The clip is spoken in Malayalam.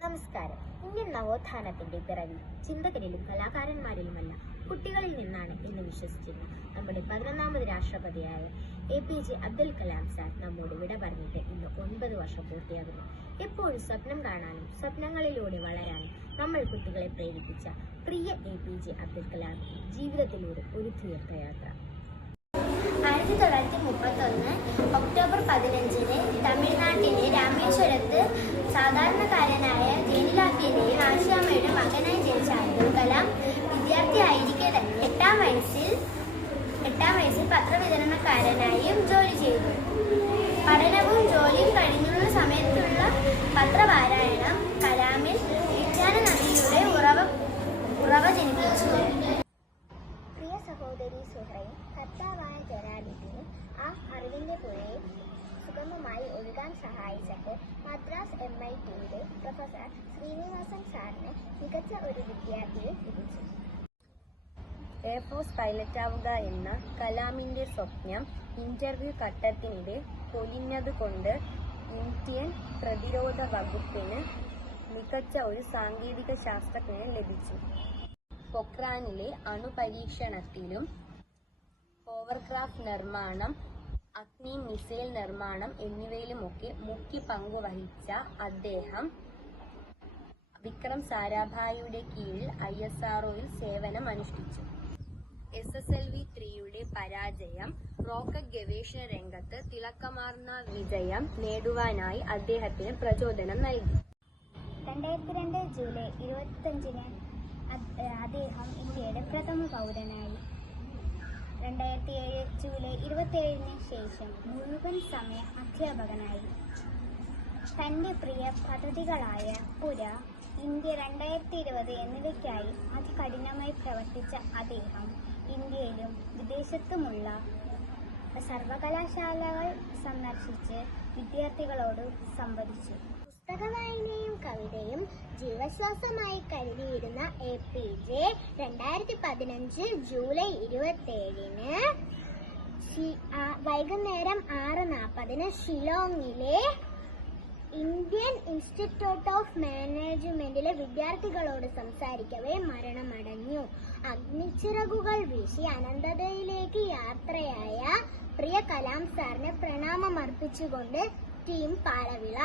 നമസ്കാരം. ഇന്ത്യൻ നവോത്ഥാനത്തിന്റെ പിറവി ചിന്തകരിലും കലാകാരന്മാരിലുമല്ല കുട്ടികളിൽ നിന്നാണ് എന്ന് വിശ്വസിക്കുന്ന നമ്മുടെ പതിനൊന്നാമത് രാഷ്ട്രപതിയായ A P J Abdul Kalam sir നമ്മോട് വിട പറഞ്ഞിട്ട് ഇന്ന് ഒൻപത് വർഷം പൂർത്തിയാകുന്നു. എപ്പോഴും സ്വപ്നം കാണാനും സ്വപ്നങ്ങളിലൂടെ വളരാനും നമ്മൾ കുട്ടികളെ പ്രേരിപ്പിച്ച പ്രിയ A P J Abdul Kalam ജീവിതത്തിലൂടെ ഒരു തീർത്ഥയാത്ര. ആയിരത്തി തൊള്ളായിരത്തി മുപ്പത്തൊന്ന് ഒക്ടോബർ പതിനഞ്ചിന് തമിഴ്നാട്ടിലെ രാമേശ്വരത്ത് സാധാരണക്കാരനായ ആശാമ്മയുടെ മകനായി ജനിച്ച അബ്ദുൽ കലാം വിദ്യാർത്ഥിയായിരിക്കെ തന്നെ എട്ടാം വയസ്സിൽ എട്ടാം വയസ്സിൽ പത്രവിതരണക്കാരനായും ജോലി ചെയ്തു. പഠനവും ജോലിയും കഴിഞ്ഞുള്ള സമയത്തുള്ള പത്രപാരായണം കലാമിൽ വിജ്ഞാന നദിയുടെ ഉറവ ഉറവ ജനിപ്പിച്ചു. പ്രിയ സഹോദരി സുഹൈ കർത്താവായ ജലാലുദ്ദീനും ആ അറിവിന്റെ പുഴയിൽ സുഗമമായി സഹായിച്ചപ്പോൾ മദ്രാസ് എം ഐ ടിയുടെ പ്രൊഫസർ ശ്രീനിവാസൻ സാറിന് മികച്ച ഒരു വിദ്യാർത്ഥിയെ ലഭിച്ചു. എയർഫോഴ്സ് പൈലറ്റാവുക എന്ന കലാമിന്റെ സ്വപ്നം ഇന്റർവ്യൂ ഘട്ടത്തിനിടെ പൊലിഞ്ഞതുകൊണ്ട് ഇന്ത്യൻ പ്രതിരോധ വകുപ്പിന് മികച്ച ഒരു സാങ്കേതിക ശാസ്ത്രജ്ഞനെ ലഭിച്ചു. പൊക്രാനിലെ അണുപരീക്ഷണത്തിലും ഓവർക്രാഫ്റ്റ് നിർമ്മാണം അഗ്നി മിസൈൽ നിർമ്മാണം എന്നിവയിലുമൊക്കെ മുഖ്യ പങ്കുവഹിച്ച അദ്ദേഹം വിക്രം സാരാഭായിയുടെ കീഴിൽ ഐ എസ് ആർഒയിൽ സേവനം അനുഷ്ഠിച്ചു എസ് എസ് എൽ വി ത്രീയുടെ പരാജയം റോക്കറ്റ് ഗവേഷണ രംഗത്ത് തിളക്കമാർന്ന വിജയം നേടുവാനായി അദ്ദേഹത്തിന് പ്രചോദനം നൽകി. രണ്ടായിരത്തി രണ്ട് ജൂലൈ ഇരുപത്തഞ്ചിന് അദ്- അദ്ദേഹം ഇന്ത്യയുടെ പ്രഥമ പൗരനായി. രണ്ടായിരത്തി ഏഴ് ജൂലൈ ഇരുപത്തിയേഴിന് ശേഷം മുഴുവൻ സമയ അധ്യാപകനായി. തന്റെ പ്രിയ പദ്ധതികളായ പുര ഇന്ത്യ രണ്ടായിരത്തി ഇരുപത് എന്നിവയ്ക്കായി അതികഠിനമായി പ്രവർത്തിച്ച അദ്ദേഹം ഇന്ത്യയിലും വിദേശത്തുമുള്ള സർവകലാശാലകൾ സന്ദർശിച്ച് വിദ്യാർത്ഥികളോട് സംവദിച്ചു. പുസ്തക വായനയും കവിതയും ജീവശ്വാസമായി കരുതിയിരുന്ന എ രണ്ടായിരത്തി പതിനഞ്ച് ജൂലൈ ഇരുപത്തേഴിന് വൈകുന്നേരം ആറ് നാൽപ്പതിന് ഷിലോങ്ങിലെ ഇന്ത്യൻ ഇൻസ്റ്റിറ്റ്യൂട്ട് ഓഫ് മാനേജ്മെന്റിലെ വിദ്യാർത്ഥികളോട് സംസാരിക്കവേ മരണമടഞ്ഞു. അഗ്നിച്ചിറകുകൾ വീശി അനന്തതയിലേക്ക് യാത്രയായ പ്രിയ കലാം സാറിന് പ്രണാമം അർപ്പിച്ചുകൊണ്ട് ടീം പാലവിള